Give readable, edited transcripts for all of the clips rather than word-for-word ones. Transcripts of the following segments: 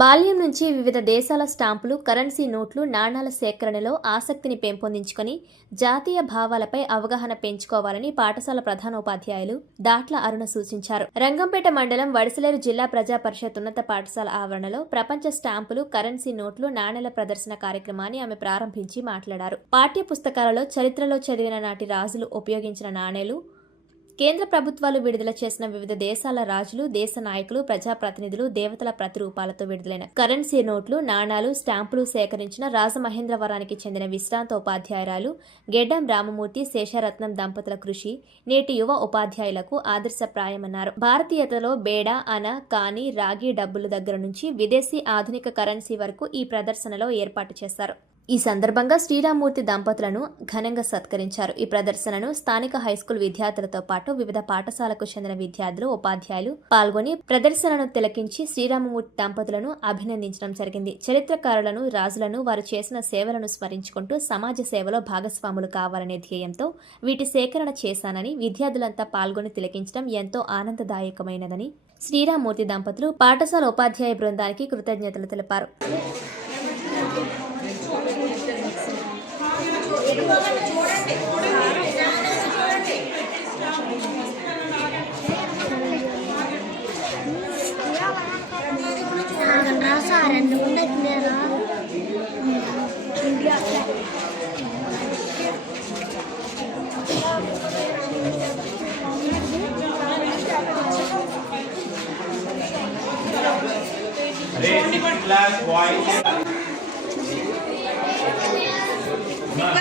బాల్యం నుంచి వివిధ దేశాల స్టాంపులు, కరెన్సీ నోట్లు, నాణాల సేకరణలో ఆసక్తిని పెంపొందించుకొని జాతీయ భావాలపై అవగాహన పెంచుకోవాలని పాఠశాల ప్రధానోపాధ్యాయులు దాట్ల అరుణ సూచించారు. రంగంపేట మండలం వడిసలేరు జిల్లా ప్రజా పరిషత్ ఉన్నత పాఠశాల ఆవరణలో ప్రపంచ స్టాంపులు, కరెన్సీ నోట్లు, నాణేల ప్రదర్శన కార్యక్రమాన్ని ఆమె ప్రారంభించి మాట్లాడారు. పాఠ్య పుస్తకాలలో చరిత్రలో చదివిన నాటి రాజులు ఉపయోగించిన నాణేలు, కేంద్ర ప్రభుత్వాలు విడుదల చేసిన వివిధ దేశాల రాజులు, దేశ నాయకులు, ప్రజాప్రతినిధులు, దేవతల ప్రతిరూపాలతో విడుదలైన కరెన్సీ నోట్లు, నాణాలు, స్టాంపులు సేకరించిన రాజమహేంద్రవరానికి చెందిన విశ్రాంత ఉపాధ్యాయురాలు గెడ్డం రామమూర్తి, శేషరత్నం దంపతుల కృషి నేటి యువ ఉపాధ్యాయులకు ఆదర్శప్రాయమన్నారు. భారతీయతలో బేడా, అన, కాని, రాగి డబ్బుల దగ్గర నుంచి విదేశీ ఆధునిక కరెన్సీ వరకు ఈ ప్రదర్శనలో ఏర్పాటు చేశారు. ఈ సందర్భంగా శ్రీరామూర్తి దంపతులను ఘనంగా సత్కరించారు. ఈ ప్రదర్శనను స్థానిక హైస్కూల్ విద్యార్థులతో పాటు వివిధ పాఠశాలకు చెందిన విద్యార్థులు, ఉపాధ్యాయులు పాల్గొని ప్రదర్శనను తిలకించి శ్రీరామమూర్తి దంపతులను అభినందించడం జరిగింది. చరిత్రకారులను, రాజులను, వారు చేసిన సేవలను స్మరించుకుంటూ సమాజ సేవలో భాగస్వాములు కావాలనే ధ్యేయంతో వీటి సేకరణ చేశానని, విద్యార్థులంతా పాల్గొని తిలకించడం ఎంతో ఆనందదాయకమైనదని శ్రీరామూర్తి దంపతులు పాఠశాల ఉపాధ్యాయ బృందానికి కృతజ్ఞతలు తెలిపారు.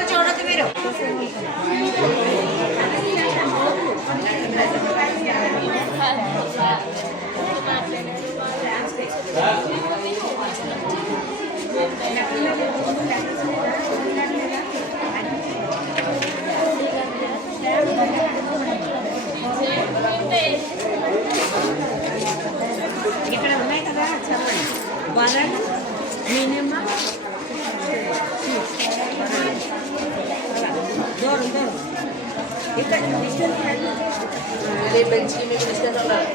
చూడదు మీరు ఇక్కడ ఉన్నాయి కదా చెప్పండి. వరన్ మినిమం దూరం దూరం ఇక్కడ బెంచ్కి మేము డిస్టెన్స్ ఉండాలి.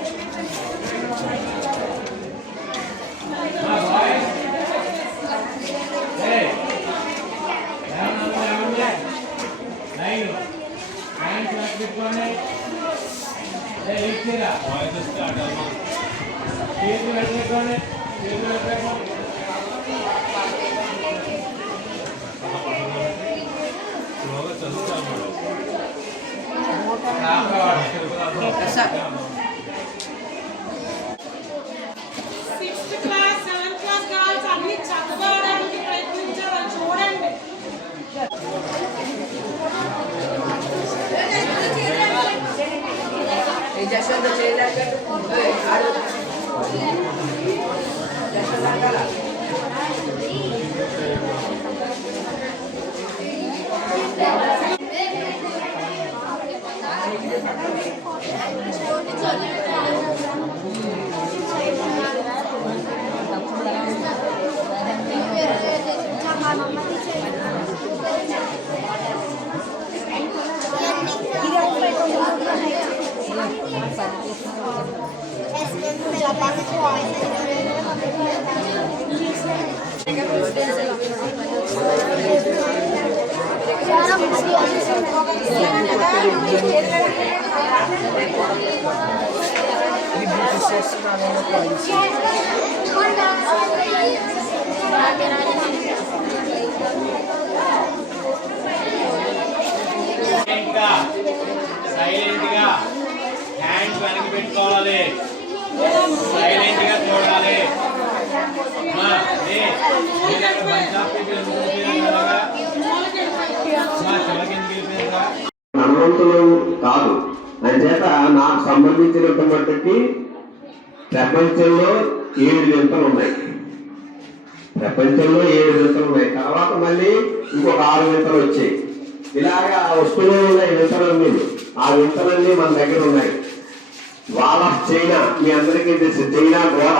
సైలెంట్ గా హ్యాండ్స్ వెనక్కి పెట్టుకోవాలి, సైలెంట్ గా చూడాలి. హనుమంతులు కాదు అని చేత నాకు సంబంధించినటువంటి ప్రపంచంలో 7 వింతలు ఉన్నాయి. ప్రపంచంలో 7 వింతలు ఉన్నాయి. తర్వాత మళ్ళీ ఇంకొక 6 వింతలు వచ్చాయి. ఇలాగా వస్తూనే ఉన్నాయి వింతలన్నీ. ఆ వింతలన్నీ మన దగ్గర ఉన్నాయి. వాల్ ఆఫ్ చైనా మీ అందరికీ తెలుసు, చైనా గోడ.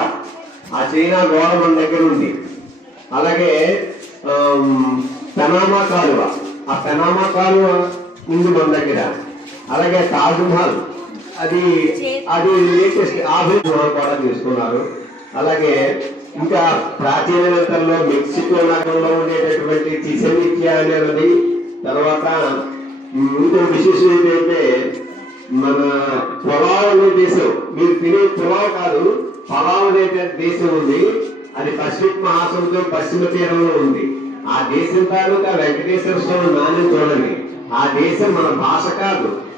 ఆ చైనా గోడ మన దగ్గర ఉంది. అలాగే పెనామా కాలువ, ఆ పెనామా కాలువ ఉంది మన దగ్గర. అలాగే తాజ్ మహల్, అది లేటెస్ట్ ఆఫీస్ కూడా తీసుకున్నారు. అలాగే ఇంకా ప్రాచీనతల్లో మెక్సికో నగరంలో ఉండేటటువంటి చిచెన్ ఇట్జా అనేది, తర్వాత ఇంకో విశేషం ఏంటంటే మన పొలావ్ అనే దేశం, మీరు తినే పొలావ్ కాదు పొలావ్ అనే దేశం ఉంది. అది పసిఫిక్ మహాసముద్రం పశ్చిమ తీరంలో ఉంది. ఆ దేశం తాలూకా వెంకటేశ్వర స్వామి నాణ్యం చూడండి. ఆ దేశం మన భాష కాదు,